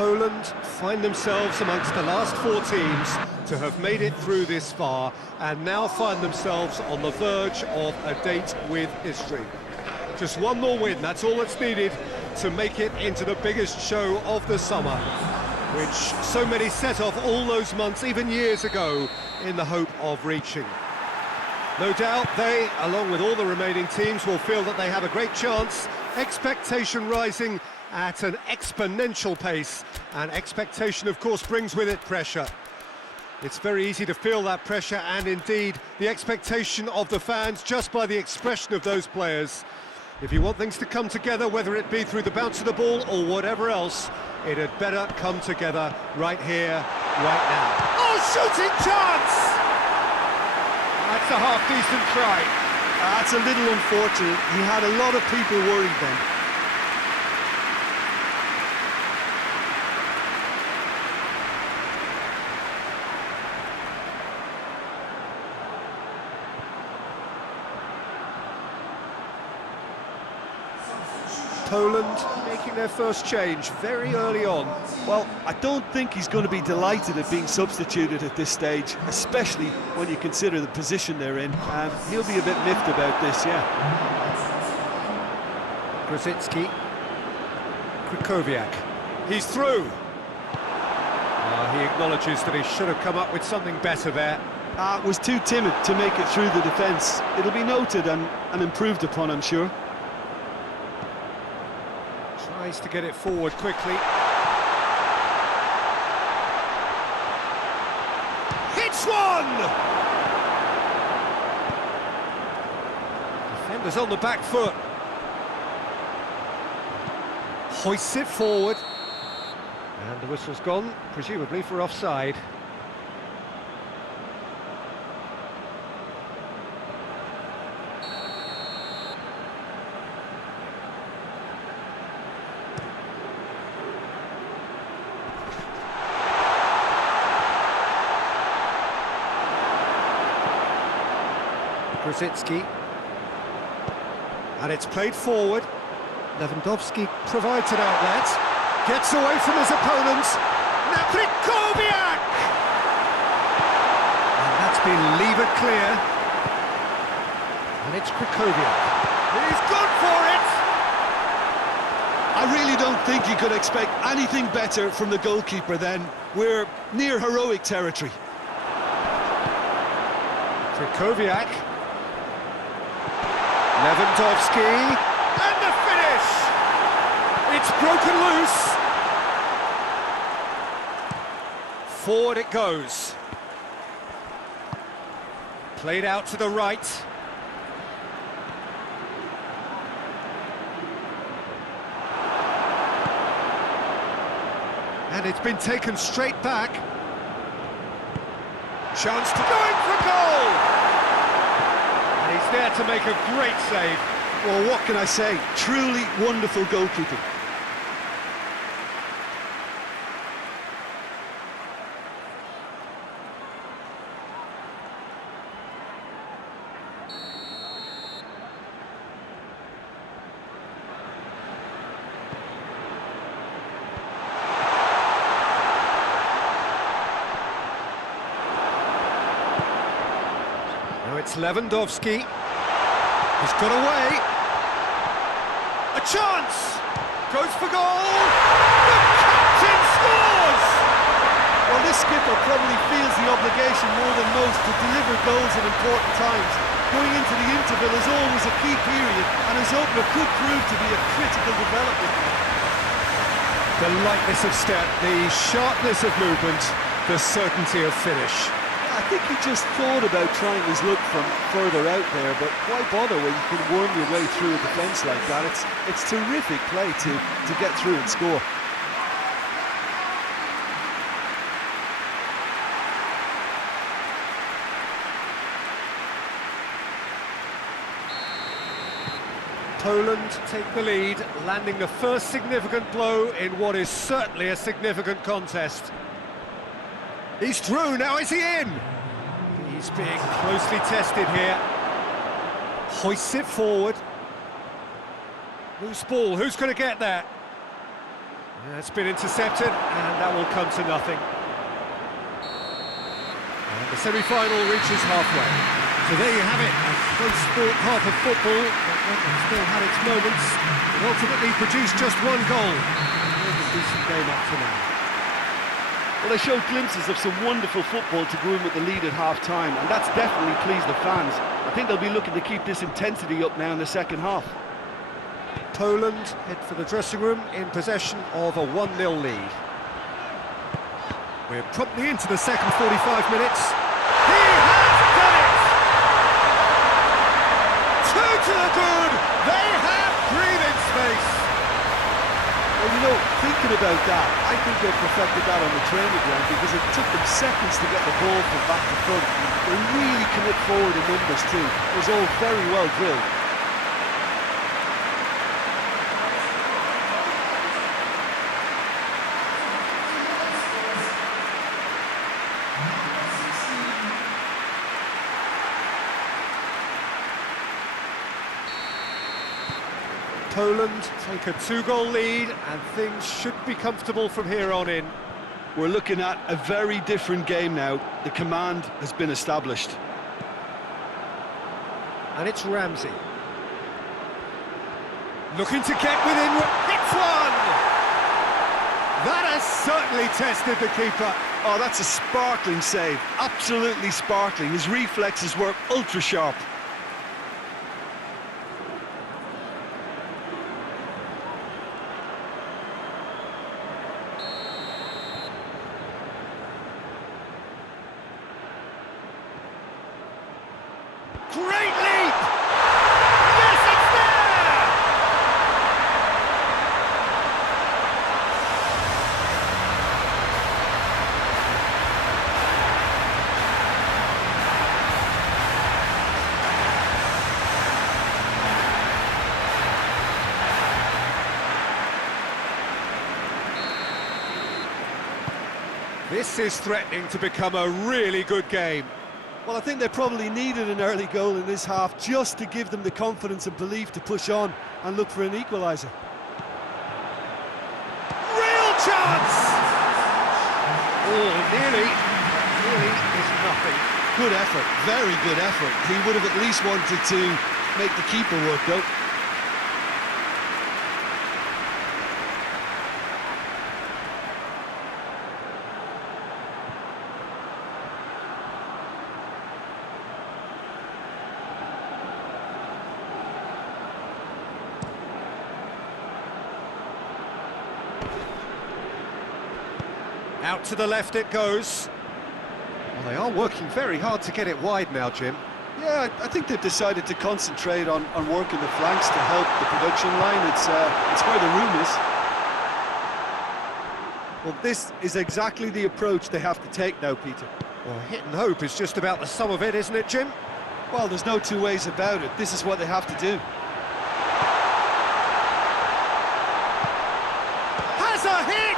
Poland find themselves amongst the last four teams to have made it through this far and now find themselves on the verge of a date with history. Just one more win, that's all that's needed to make it into the biggest show of the summer, which so many set off all those months, even years ago, in the hope of reaching. No doubt they, along with all the remaining teams, will feel that they have a great chance, expectation rising at an exponential pace, and expectation, of course, brings with it pressure. It's very easy to feel that pressure, and indeed the expectation of the fans, just by the expression of those players. If you want things to come together, whether it be through the bounce of the ball or whatever else, it had better come together right here, right now. Oh, shooting chance! That's a half-decent try. That's a little unfortunate. He had a lot of people worried then. Poland making their first change very early on. Well, I don't think he's going to be delighted at being substituted at this stage, especially when you consider the position they're in. He'll be a bit miffed about this, yeah. Grosicki, Krychowiak, he's through. He acknowledges that he should have come up with something better there. Was too timid to make it through the defence. It'll be noted and improved upon, I'm sure. Tries to get it forward quickly. Hits one! Defenders on the back foot. Hoists it forward. And the whistle's gone, presumably for offside. Grosicki, and it's played forward. Lewandowski provides an outlet, gets away from his opponent. Now Krychowiak! And that's been levered clear. And it's Krychowiak. He's good for it! I really don't think you could expect anything better from the goalkeeper then. We're near heroic territory. Krychowiak. Lewandowski, and the finish! It's broken loose. Forward it goes. Played out to the right. And it's been taken straight back. Chance to go in for goal! He's there to make a great save. Well, what can I say? Truly wonderful goalkeeping. Now it's Lewandowski. He's got away. A chance! Goes for goal! The captain scores! Well, this skipper probably feels the obligation more than most to deliver goals at important times. Going into the interval is always a key period, and his opener could prove to be a critical development. The lightness of step, the sharpness of movement, the certainty of finish. I think he just thought about trying his luck from further out there, but why bother when you can worm your way through a defence like that? It's terrific play to get through and score. Poland take the lead, landing the first significant blow in what is certainly a significant contest. He's through, now is he in? He's being closely tested here. Hoists it forward. Loose ball, who's going to get that? It's been intercepted, and that will come to nothing. And the semi-final reaches halfway. So there you have it, a close-fought half of football, but still had its moments. It ultimately produced just one goal. It was a decent game up to now. Well, they showed glimpses of some wonderful football to go in with the lead at half-time, and that's definitely pleased the fans. I think they'll be looking to keep this intensity up now in the second half. Poland head for the dressing room in possession of a 1-0 lead. We're promptly into the second 45 minutes. He has done it! Two to the good! They have breathing space! Well, you know, thinking about that, I think they perfected that on the training ground because it took them seconds to get the ball from back to front. They really commit forward in numbers too. It was all very well drilled. Poland take a 2-goal lead, and things should be comfortable from here on in. We're looking at a very different game now. The command has been established. And it's Ramsey. Looking to get within, hits one! That has certainly tested the keeper. Oh, that's a sparkling save, absolutely sparkling. His reflexes were ultra sharp. Great leap! Yes, it's there! This is threatening to become a really good game. Well, I think they probably needed an early goal in this half just to give them the confidence and belief to push on and look for an equaliser. Real chance! Oh, nearly is nothing. Good effort, very good effort. He would have at least wanted to make the keeper work, though. Out to the left it goes. Well, they are working very hard to get it wide now, Jim. Yeah, I think they've decided to concentrate on working the flanks to help the production line. It's where the room is. Well, this is exactly the approach they have to take now, Peter. Well, hit and hope is just about the sum of it, isn't it, Jim? Well, there's no two ways about it. This is what they have to do. Has a hit!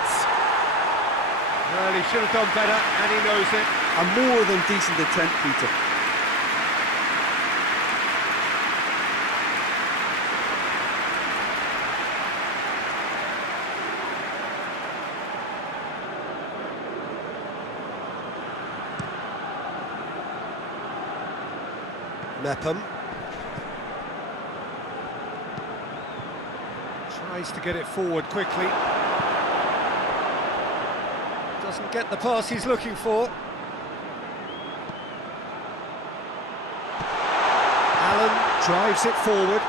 Well, he should have done better, and he knows it. A more than decent attempt, Peter. Mepham. Tries to get it forward quickly. Doesn't get the pass he's looking for. Allen drives it forward.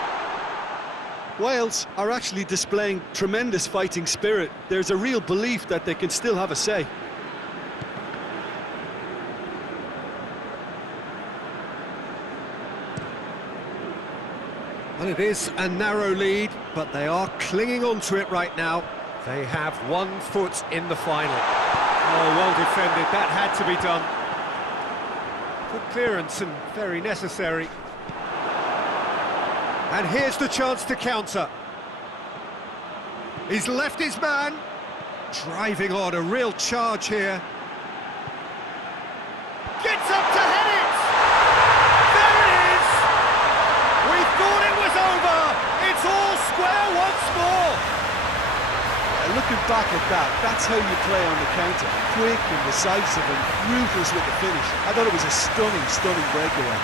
Wales are actually displaying tremendous fighting spirit. There's a real belief that they can still have a say. Well, it is a narrow lead, but they are clinging on to it right now. They have 1 foot in the final. Oh, well defended, that had to be done. Good clearance and very necessary. And here's the chance to counter. He's left his man. Driving on, a real charge here. Gets up to head it! There it is! We thought it was over! It's all square once more! Look looking back at that, that's how you play on the counter. Quick and decisive and ruthless with the finish. I thought it was a stunning, stunning breakaway.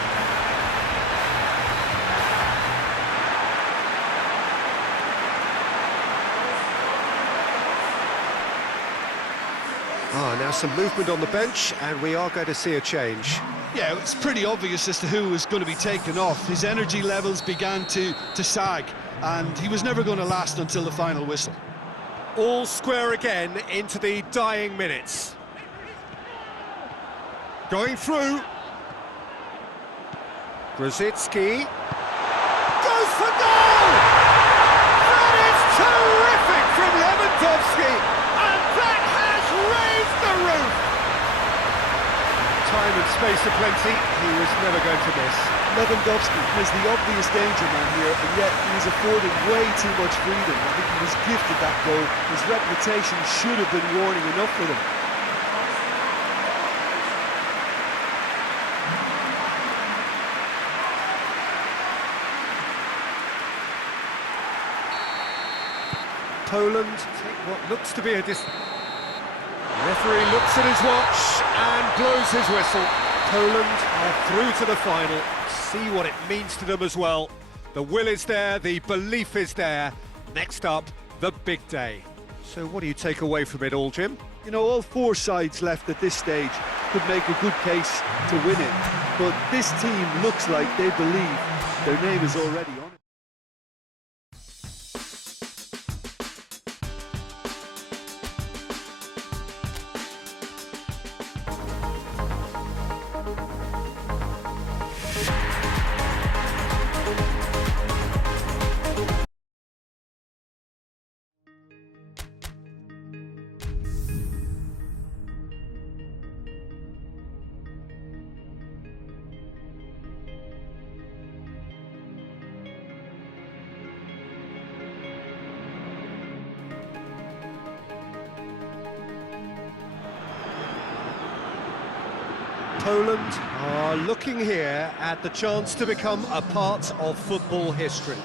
Now some movement on the bench, and we are going to see a change. Yeah, it's pretty obvious as to who was going to be taken off. His energy levels began to sag, and he was never going to last until the final whistle. All square again into the dying minutes. Going through. Grosicki goes for goal! That is terrific from Lewandowski, and that has raised the roof! Time and space aplenty, he was never going to miss. Lewandowski is the obvious danger man here, and yet he was afforded way too much freedom. I think he was gifted that goal. His reputation should have been warning enough for them. Poland take what looks to be a referee looks at his watch and blows his whistle. Poland are through to the final. See what it means to them as well. The will is there, the belief is there. Next up, the big day. So what do you take away from it all, Jim? You know, all four sides left at this stage could make a good case to win it, but this team looks like they believe their name is already on it. Poland are looking here at the chance to become a part of football history.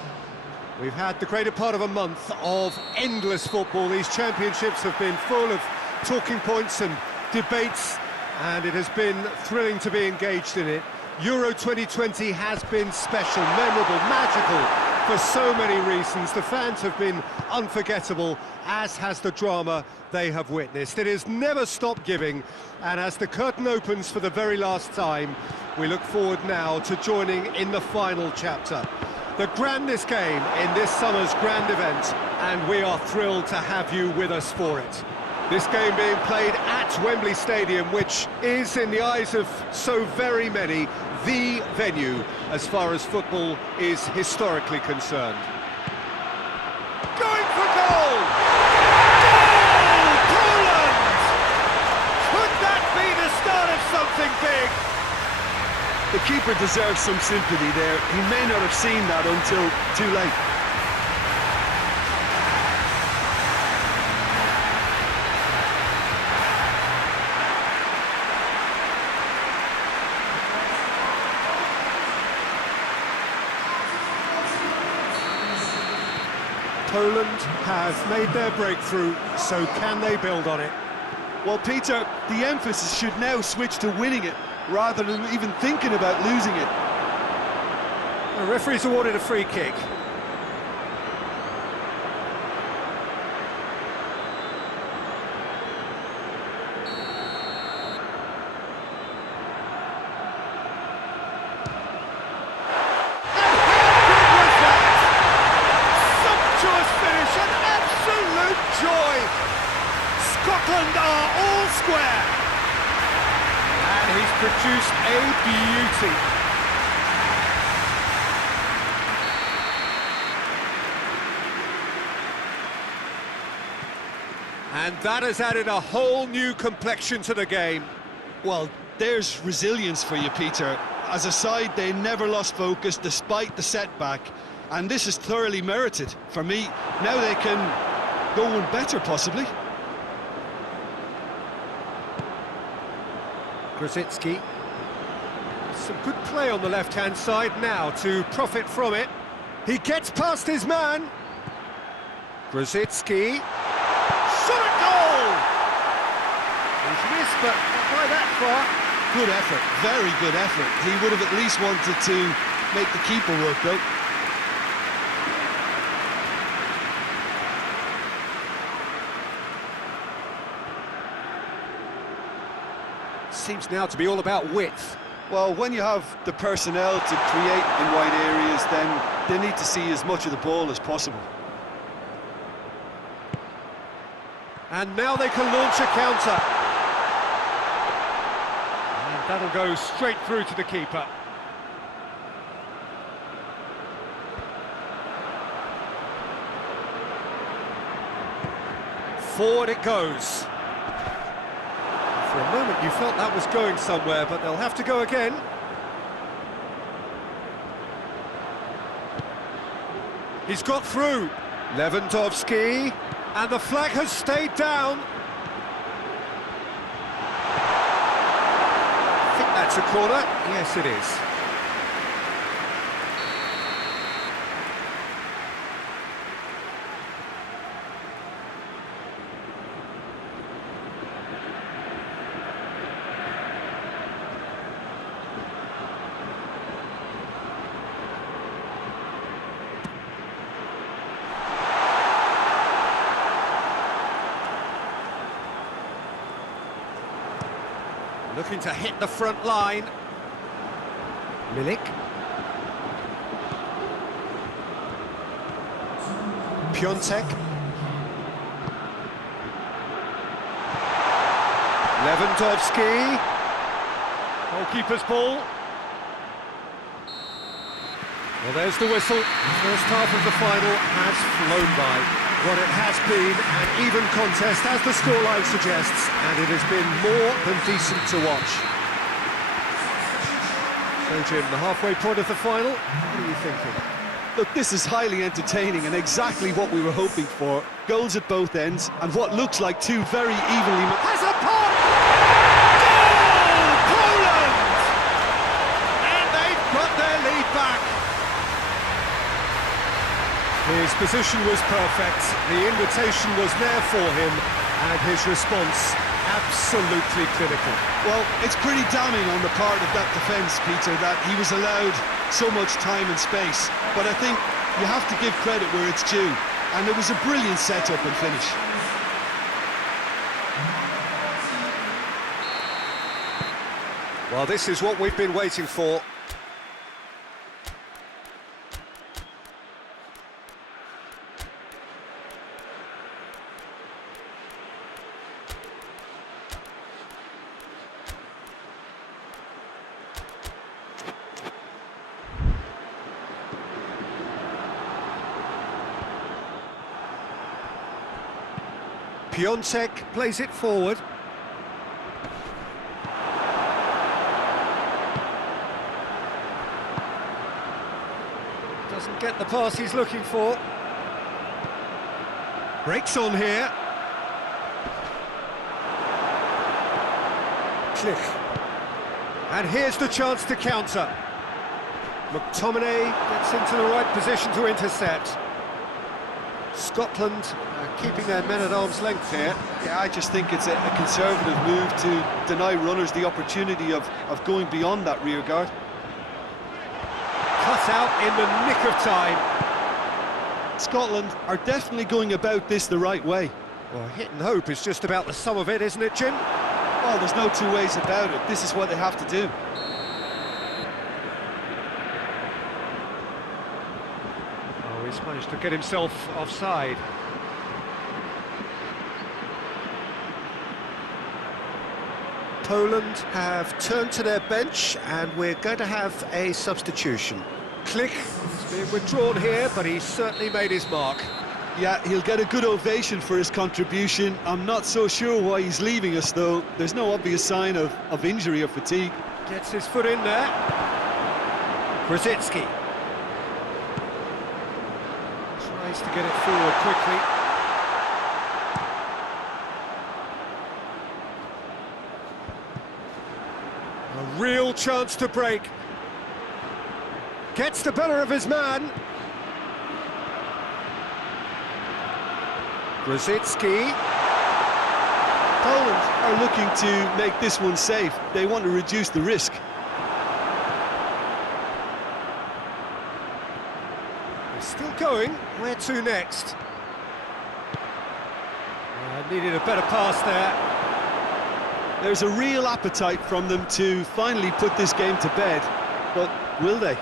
We've had the greater part of a month of endless football. These championships have been full of talking points and debates, and it has been thrilling to be engaged in it. Euro 2020 has been special, memorable, magical for so many reasons. The fans have been unforgettable, as has the drama they have witnessed. It has never stopped giving, and as the curtain opens for the very last time, we look forward now to joining in the final chapter. The grandest game in this summer's grand event, and we are thrilled to have you with us for it. This game being played at Wembley Stadium, which is, in the eyes of so very many, the venue as far as football is historically concerned. Going for goal! Goal! Poland! Could that be the start of something big? The keeper deserves some sympathy there. He may not have seen that until too late. Poland have made their breakthrough, so can they build on it? Well, Peter, the emphasis should now switch to winning it, rather than even thinking about losing it. The referee's awarded a free kick. Scotland are all square, and he's produced a beauty. And that has added a whole new complexion to the game. Well, there's resilience for you, Peter. As a side, they never lost focus despite the setback, and this is thoroughly merited. For me, now they can go one better, possibly. Grosicki. Some good play on the left-hand side now to profit from it. He gets past his man. Grosicki shot at goal! He's missed, but not by that far. Good effort, very good effort. He would have at least wanted to make the keeper work, though. Seems now to be all about width. Well, when you have the personnel to create in wide areas, then they need to see as much of the ball as possible. And now they can launch a counter. And that'll go straight through to the keeper. Forward it goes. For a moment you felt that was going somewhere, but they'll have to go again. He's got through. Lewandowski, and the flag has stayed down. I think that's a corner. Yes, it is. Looking to hit the front line. Milik. Piontek. Lewandowski. Goalkeeper's ball. Well, there's the whistle. The first half of the final has flown by. What it has been an even contest, as the scoreline suggests, and it has been more than decent to watch. So, Jim, the halfway point of the final, what are you thinking? Look, this is highly entertaining and exactly what we were hoping for. Goals at both ends, and what looks like two very evenly... Has a pop! Goal! Poland! And they've got their lead back. His position was perfect, the invitation was there for him, and his response absolutely clinical. Well, it's pretty damning on the part of that defence, Peter, that he was allowed so much time and space. But I think you have to give credit where it's due, and it was a brilliant setup and finish. Well, this is what we've been waiting for. Piontek plays it forward. Doesn't get the pass he's looking for. Breaks on here. Click. And here's the chance to counter. McTominay gets into the right position to intercept. Scotland keeping their men at arm's length here. Yeah, I just think it's a conservative move to deny runners the opportunity of going beyond that rear guard. Cut out in the nick of time. Scotland are definitely going about this the right way. Well, hit and hope is just about the sum of it, isn't it, Jim? Well, there's no two ways about it. This is what they have to do. Oh, he's managed to get himself offside. Poland have turned to their bench, and we're going to have a substitution. Click, he's being withdrawn here, but he's certainly made his mark. Yeah, he'll get a good ovation for his contribution. I'm not so sure why he's leaving us, though. There's no obvious sign of injury or fatigue. Gets his foot in there. Krasicki. Tries to get it forward quickly. A real chance to break. Gets the better of his man. Krasicki. Poland are looking to make this one safe. They want to reduce the risk. They're still going. Where to next? Needed a better pass there. There's a real appetite from them to finally put this game to bed, but will they?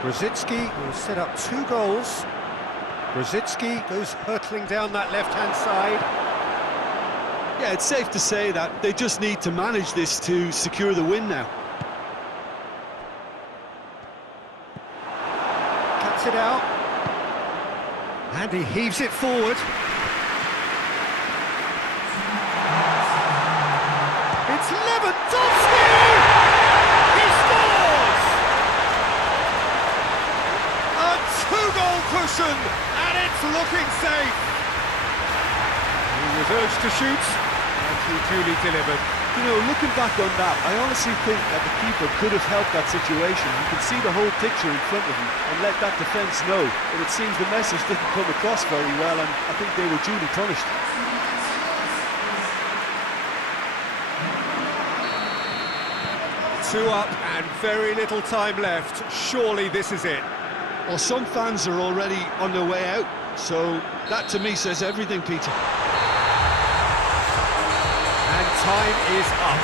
Grosicki will set up 2 goals. Grosicki goes hurtling down that left-hand side. Yeah, it's safe to say that they just need to manage this to secure the win now. Cuts it out. And he heaves it forward. It's Lewandowski! He scores! A 2-goal cushion, and it's looking safe. He was urged to shoot, and he duly delivered. You know, looking back on that, I honestly think that the keeper could have helped that situation. He could see the whole picture in front of him and let that defence know. But it seems the message didn't come across very well, and I think they were duly punished. Two up and very little time left. Surely this is it. Well, some fans are already on their way out, so that to me says everything, Peter. And time is up.